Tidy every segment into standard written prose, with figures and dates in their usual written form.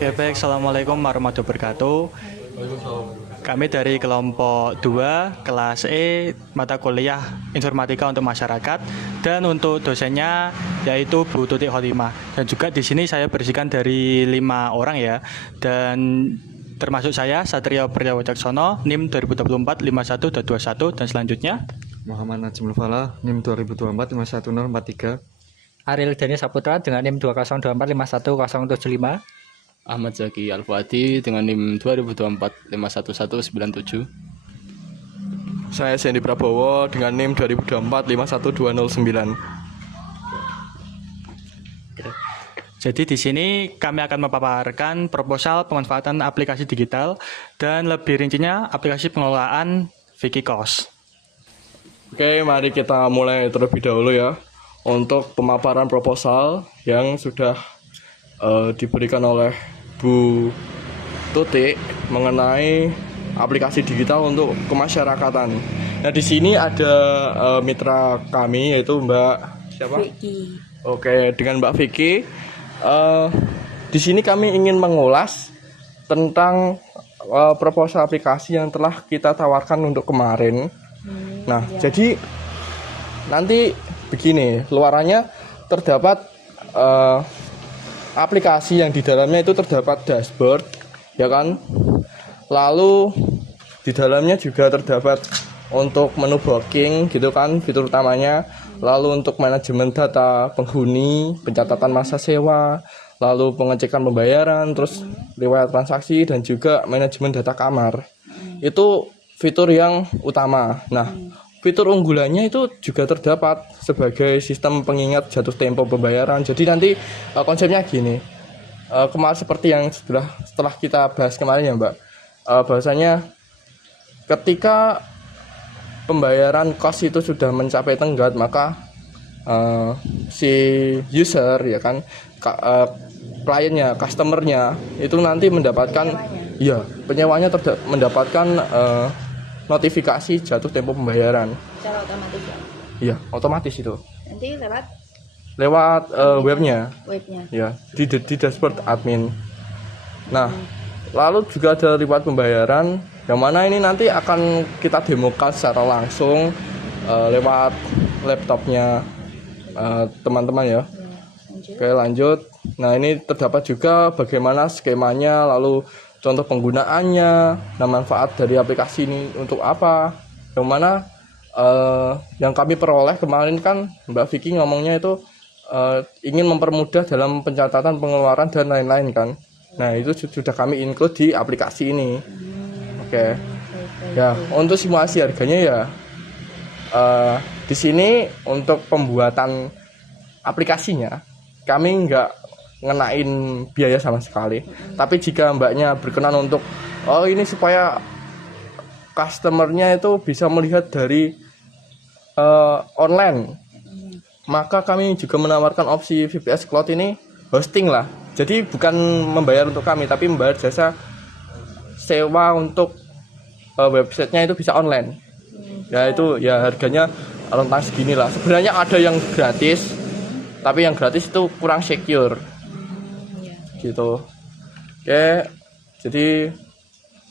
Ya baik, Assalamualaikum warahmatullahi wabarakatuh. Kami dari kelompok 2 kelas E mata kuliah Informatika untuk Masyarakat, dan untuk dosennya yaitu Bu Tuti Khotimah. Dan juga di sini saya bersihkan dari 5 orang ya. Dan termasuk saya Satrio Priyawijacaksono, NIM 2024 51 dan selanjutnya Muhammad Najmul Falah, NIM 2024 51043. Ariel Dani Saputra dengan NIM 2024 51075. Ahmad Zaki Al-Fuadi dengan NIM 2024 51197. Saya Sandy Prabowo dengan NIM 2024 51209. Jadi di sini kami akan memaparkan proposal pemanfaatan aplikasi digital dan lebih rincinya aplikasi pengelolaan Wikikos. Oke, mari kita mulai terlebih dahulu ya untuk pemaparan proposal yang sudah diberikan oleh Bu Tuti mengenai aplikasi digital untuk kemasyarakatan. Nah, di sini ada mitra kami yaitu Mbak siapa? Vicky. Oke, dengan Mbak Vicky. Di sini kami ingin mengulas tentang proposal aplikasi yang telah kita tawarkan untuk kemarin. Nah, jadi nanti begini, luarannya terdapat aplikasi yang di dalamnya itu terdapat dashboard, ya kan? Lalu di dalamnya juga terdapat untuk menu booking, gitu kan, fitur utamanya. Lalu untuk manajemen data penghuni, pencatatan masa sewa, lalu pengecekan pembayaran, terus riwayat transaksi, dan juga manajemen data kamar. Itu fitur yang utama. Nah, fitur unggulannya itu juga terdapat sebagai sistem pengingat jatuh tempo pembayaran. Jadi nanti konsepnya gini, kemarin seperti yang setelah kita bahas kemarin ya Mbak, bahwasanya ketika pembayaran kos itu sudah mencapai tenggat, maka si user ya kan, kliennya, customernya itu nanti mendapatkan, penyewanya mendapatkan notifikasi jatuh tempo pembayaran. Secara otomatis ya? Iya, otomatis itu. Nanti Lewat webnya. webnya. Ya, di dashboard admin. Nah, lalu juga ada riwayat pembayaran, yang mana ini nanti akan kita demokan secara langsung lewat laptopnya teman-teman ya. Lanjut. Oke, lanjut. Nah, ini terdapat juga bagaimana skemanya, lalu contoh penggunaannya, nah manfaat dari aplikasi ini untuk apa, yang mana yang kami peroleh kemarin kan Mbak Vicky ngomongnya itu ingin mempermudah dalam pencatatan pengeluaran dan lain-lain kan. Nah, itu sudah kami include di aplikasi ini. Oke. Ya, untuk simulasi harganya ya di sini untuk pembuatan aplikasinya kami nggak ngenain biaya sama sekali. Tapi jika mbaknya berkenan untuk ini supaya customernya itu bisa melihat dari online, maka kami juga menawarkan opsi VPS Cloud ini hosting lah. Jadi bukan membayar untuk kami, tapi membayar jasa sewa untuk websitenya itu bisa online. Ya itu ya harganya rentang segini lah. Sebenarnya ada yang gratis, tapi yang gratis itu kurang secure. Gitu. Oke, jadi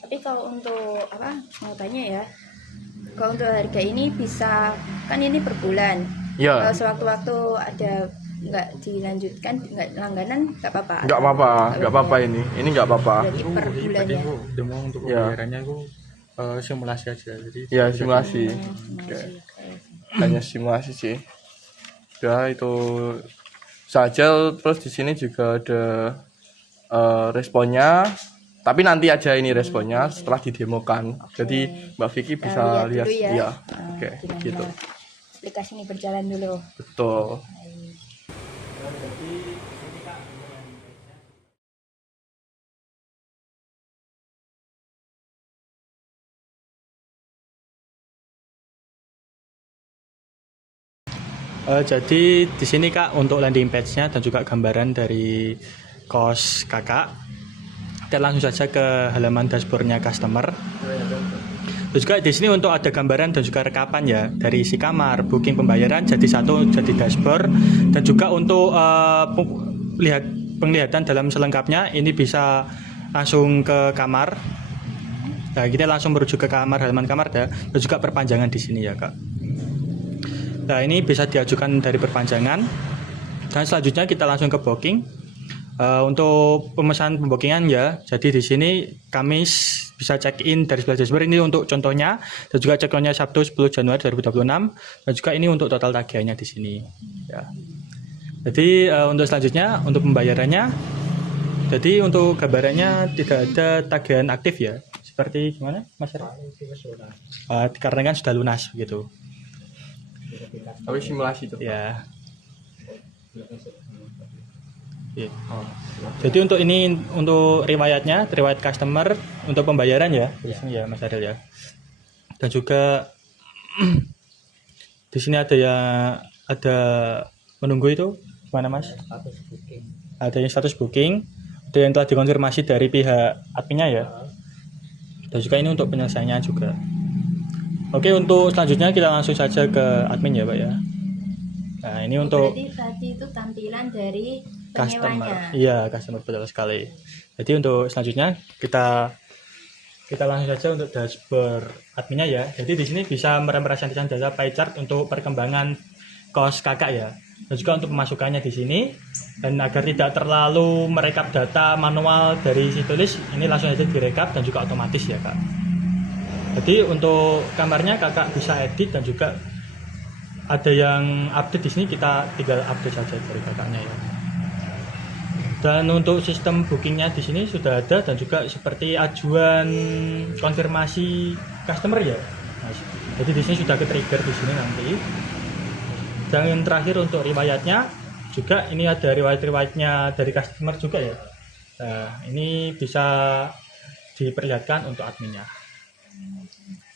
Tapi kalau untuk mau tanya ya, kalau untuk harga ini bisa, kan ini per bulan. ya Kalau sewaktu-waktu ada nggak dilanjutkan, nggak langganan, nggak apa-apa. nggak apa-apa ini nggak apa-apa. Berarti per bulan ya. Demo untuk Ya. pembayarannya aku simulasi aja. Jadi Ya simulasi. Oke. Hanya simulasi sih. Ya itu saja. Terus di sini juga ada responnya. Tapi nanti aja ini responnya setelah didemokan. Jadi Mbak Vicky bisa lihat. dulu ya. Ya. Nah, Oke, gimana gitu. aplikasi ini berjalan dulu. Betul. Jadi di sini Kak untuk landing page-nya dan juga gambaran dari kos Kakak. Kita langsung saja ke halaman dashboard-nya customer. Terus juga di sini untuk ada gambaran dan juga rekapan ya dari isi kamar, booking pembayaran, jadi satu, jadi dashboard, dan juga untuk lihat penglihatan dalam selengkapnya ini bisa langsung ke kamar. Nah, kita langsung merujuk ke kamar, halaman kamar dan juga perpanjangan di sini ya, Kak. Nah, ini bisa diajukan dari perpanjangan. Dan selanjutnya kita langsung ke booking. Untuk pemesanan pembookingan ya, jadi di sini Kamis bisa check in dari 11 Desember ini untuk contohnya, dan juga check in-nya Sabtu 10 Januari 2026, dan juga ini untuk total tagihannya di sini. Ya. Jadi untuk selanjutnya untuk pembayarannya, jadi untuk gambarannya tidak ada tagihan aktif ya, seperti gimana Mas? Karena kan sudah lunas begitu. Tapi simulasi itu. Ya. Iya. Jadi untuk ini untuk riwayatnya, riwayat customer untuk pembayaran ya, di sini ya Mas Ariel ya. Dan juga di sini ada menunggu itu mana Mas? Ada yang status booking, ada yang telah dikonfirmasi dari pihak adminnya ya. Dan juga ini untuk penyelesaiannya juga. Oke, untuk selanjutnya kita langsung saja ke admin ya Pak ya. Nah ini untuk berarti tadi itu tampilan dari customer, penyewanya. iya customer betul sekali. Jadi untuk selanjutnya kita langsung saja untuk dashboard adminnya ya. Jadi di sini bisa merepresentasikan data pie chart untuk perkembangan kos kakak ya. Dan juga untuk pemasukannya di sini. Dan agar tidak terlalu merekap data manual dari si tulis, ini langsung saja direkap dan juga otomatis ya Kak. Jadi untuk kamarnya kakak bisa edit dan juga ada yang update di sini, kita tinggal update saja dari kakaknya ya. Dan untuk sistem bookingnya di sini sudah ada dan juga seperti ajuan konfirmasi customer ya. Nah, jadi di sini sudah ke-trigger di sini nanti. Dan yang terakhir untuk riwayatnya juga ini ada riwayatnya dari customer juga ya. Nah, ini bisa diperlihatkan untuk adminnya.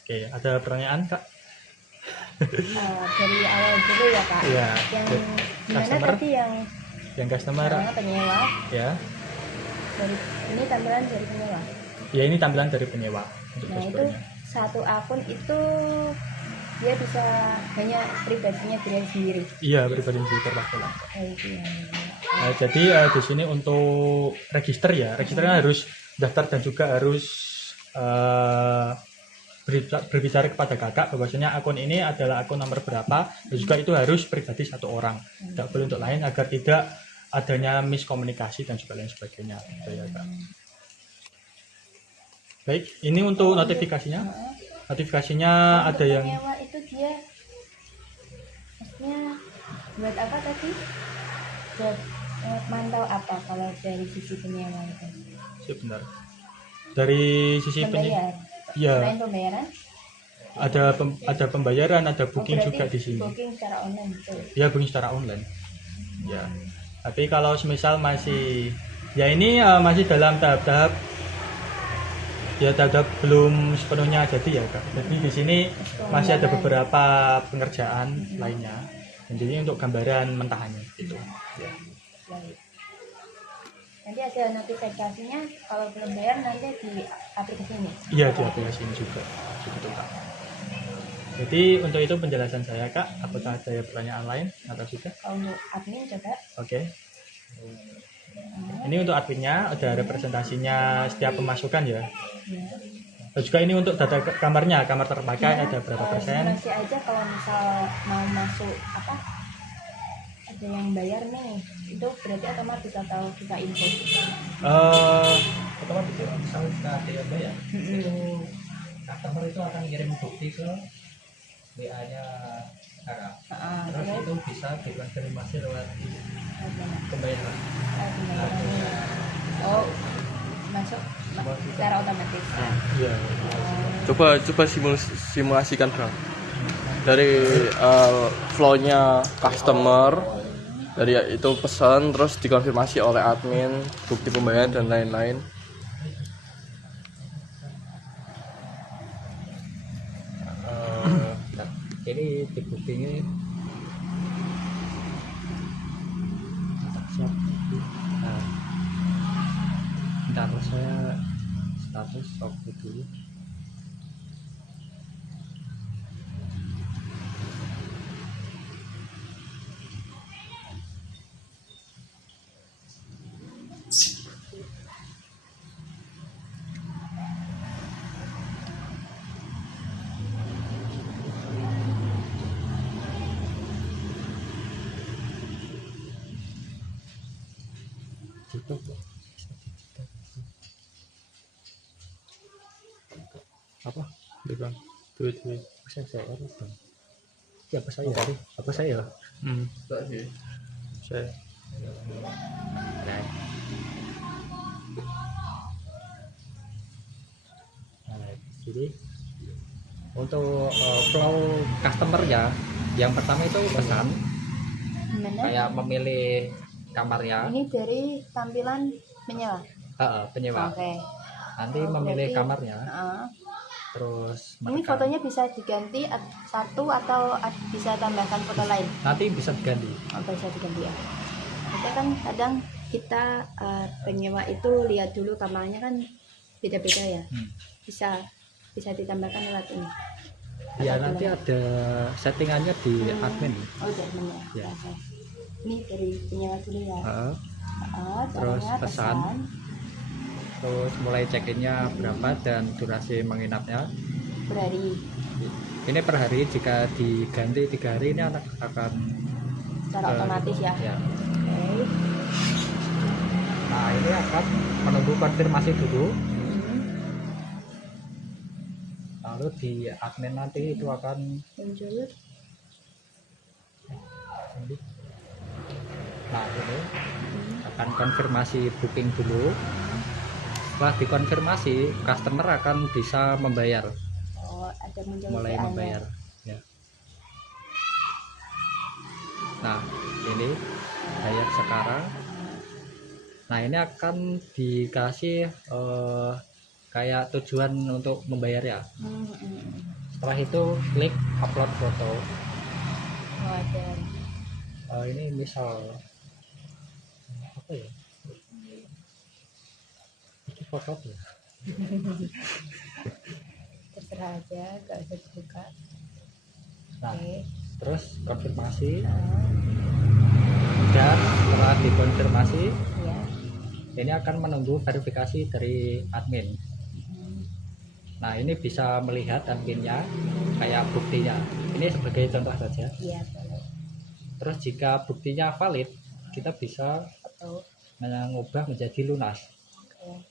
Oke, ada pertanyaan Kak? Dari awal dulu ya Kak. Iya. Yang gimana Customer, tadi yang customer penyewa? ya. Dari ini tampilan dari penyewa. Ya ini tampilan dari penyewa untuk Nah itu dashboardnya. satu akun itu dia bisa hanya pribadinya dia sendiri. Iya, pribadi yang terpakai. Itu yang Nah, jadi di sini untuk register ya, registernya harus daftar dan juga harus berbicara kepada kakak bahwasanya akun ini adalah akun nomor berapa, dan juga itu harus pribadi satu orang, tidak boleh untuk lain agar tidak adanya miskomunikasi dan juga lain sebagainya. Gitu ya, Kak. Baik, ini untuk notifikasinya. Notifikasinya ada yang penyewa itu dia maksudnya buat apa tadi? Buat mantau apa kalau dari sisi penyewa itu? sebentar. Dari sisi Membayar. ya Selain pembayaran? ada pembayaran, ada booking berarti juga di sini. Booking secara online betul. Ya, booking secara online. Ya. Tapi kalau semisal masih ya ini masih dalam tahap-tahap ya tahap belum sepenuhnya jadi ya Kak. Jadi di sini masih ada beberapa pengerjaan lainnya. Dan jadi untuk gambaran mentahannya gitu. Ya. Baik. Nanti ada notifikasinya kalau belum bayar nanti di aplikasi ini. Iya, di aplikasi ini juga. Begitu Kak. Jadi untuk itu penjelasan saya Kak. Apakah ada pertanyaan lain atau sudah? Kalau untuk admin coba. Oke. Ini untuk adminnya ada representasinya setiap pemasukan ya. Ya. Dan juga ini untuk data kamarnya, kamar terpakai ada berapa persen. Masih aja kalau misal mau masuk apa? Ada yang bayar nih, itu berarti otomatis atau kita info? Otomatis ya. Misal kita ada yang bayar, itu customer itu akan kirim bukti ke WA-nya kakak. Terus Terus itu bisa dikonfirmasi lewat pembayaran. oh masuk secara otomatis. Iya. Coba simulasikan Bang. Dari flow-nya customer, dari itu pesan terus dikonfirmasi oleh admin, bukti pembayaran dan lain-lain. Ini di bookingnya nah, bentar saya status stop dulu. Apa? Bang. Duit. Saya Bang. Ya apa saya? Apa saya? Saya. Nah, jadi untuk flow customer-nya, yang pertama itu pesan, Gimana? kayak memilih kamarnya, Ini dari tampilan menyewa. penyewa. Oke. Nanti Oh, memilih berarti- kamarnya, Heeh. terus Ini menekan. fotonya bisa diganti satu atau bisa tambahkan foto lain. Nanti bisa diganti. Oh, bisa diganti ya. Kita kan kadang kita penyewa itu lihat dulu kamarnya kan beda-beda ya. Bisa ditambahkan lewat ini. Ya Atau nanti gimana? ada settingannya di admin. Oh, admin ya. Ya. Oke. Ini dari penyewa dulu ya. Heeh. Terus Terus pesan. Terus mulai check-innya berapa dan durasi menginapnya. berhari Ini per hari, jika diganti 3 hari ini anak akan secara otomatis ya. ya. Oke. Nah ini akan menunggu konfirmasi dulu. Lalu di admin nanti itu akan Muncul. nah ini akan konfirmasi booking dulu. Setelah dikonfirmasi, customer akan bisa membayar, Oh, ada muncul mulai PA-nya. membayar. Ya. Nah ini bayar sekarang. Nah ini akan dikasih kayak tujuan untuk membayar ya. Setelah itu klik upload foto. Oh, ada. Ini misal apa ya? Ini foto apa ya? Terserah aja, gak usah dibuka. Nah, Oke. terus konfirmasi Nah, dan setelah dikonfirmasi ya. ini akan menunggu verifikasi dari admin. Nah ini bisa melihat adminnya kayak buktinya. Ini sebagai contoh saja. Iya, boleh. Terus jika buktinya valid, kita bisa Foto. mengubah menjadi lunas. Oke.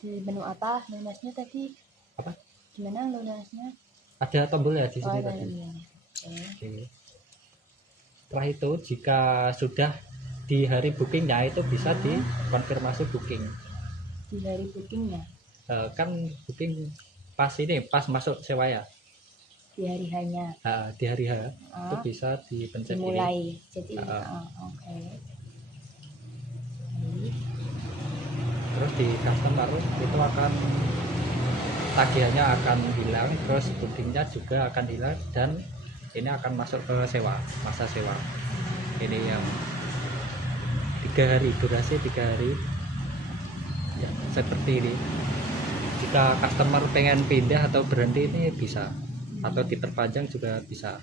Di menu apa lunasnya tadi? Apa? Gimana lunasnya? Ada tombolnya di sini ada tadi. ini. Oke. Oke. Setelah itu jika sudah di hari bookingnya itu bisa dikonfirmasi booking. Di hari bookingnya Kan booking pas ini pas masuk sewa ya. di hari hanya Di hari H itu bisa dipencet ini. dimulai. Jadi oke. Terus di customer itu akan tagihannya akan hilang, terus bookingnya juga akan hilang, dan ini akan masuk ke sewa, masa sewa. Ini yang 3 hari, durasi 3 hari ya, seperti ini. Jika customer pengen pindah atau berhenti ini bisa, atau diperpanjang juga bisa,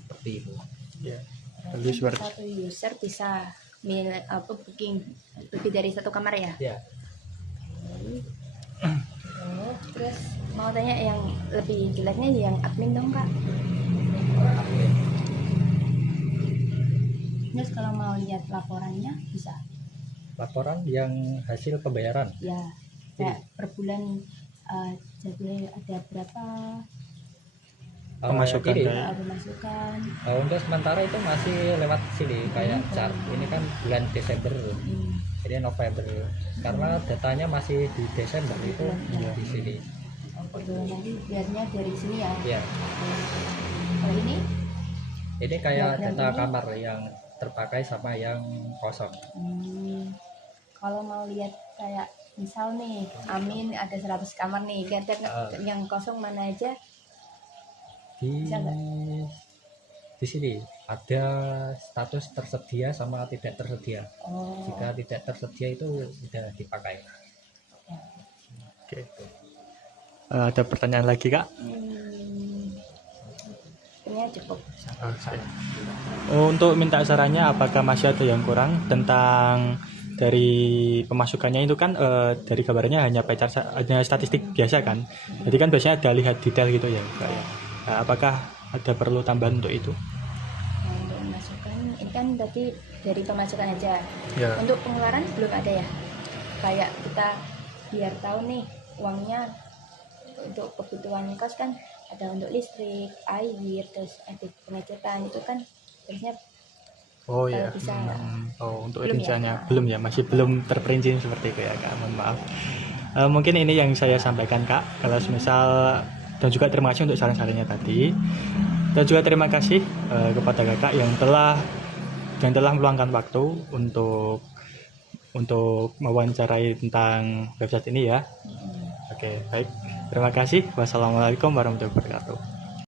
seperti itu. Satu user bisa booking lebih dari satu kamar ya. Ya. Oh, terus mau tanya yang lebih jelasnya yang admin dong kak. Terus kalau mau lihat laporannya bisa Laporan yang hasil pembayaran. ya, kayak per bulan jadi ada berapa Pemasukan ini, kayak pemasukan. untuk sementara itu masih lewat sini kayak chart. Ini kan bulan Desember, ini November, karena datanya masih di Desember itu di sini. Oh, per bulan nanti biarnya dari sini ya. Ya, Kalau ini ini kayak Diagram data ini. kamar yang terpakai sama yang kosong. Kalau mau lihat kayak misal nih Amin ada 100 kamar nih, lihat yang kosong mana aja. Di Bisa nggak? di sini ada status tersedia sama tidak tersedia. Oh, Jika tidak tersedia itu sudah dipakai. Oke. Ada pertanyaan lagi kak? ini cukup. Untuk minta sarannya, apakah masih ada yang kurang tentang dari pemasukannya itu kan dari gambarnya hanya hanya statistik biasa kan, jadi kan biasanya ada lihat detail gitu ya Kak, ya. Nah, apakah ada perlu tambahan untuk itu? Untuk masukan ini kan kan tadi dari pemasukan aja. Ya. Untuk pengeluaran belum ada ya. Kayak kita biar tahu nih uangnya untuk kebutuhan kos kan ada untuk listrik, air, terus ada pengecetan itu kan harusnya Oh kalau ya. bisa. Untuk Belum ya? rinciannya belum ya, masih belum terperinci seperti itu ya Kak. Mohon maaf. Mungkin ini yang saya sampaikan Kak. Kalau misal dan juga terima kasih untuk saran-sarannya tadi. Dan juga terima kasih kepada Kakak yang telah meluangkan waktu untuk mewawancarai tentang website ini ya. Oke, baik. Terima kasih. Wassalamualaikum warahmatullahi wabarakatuh.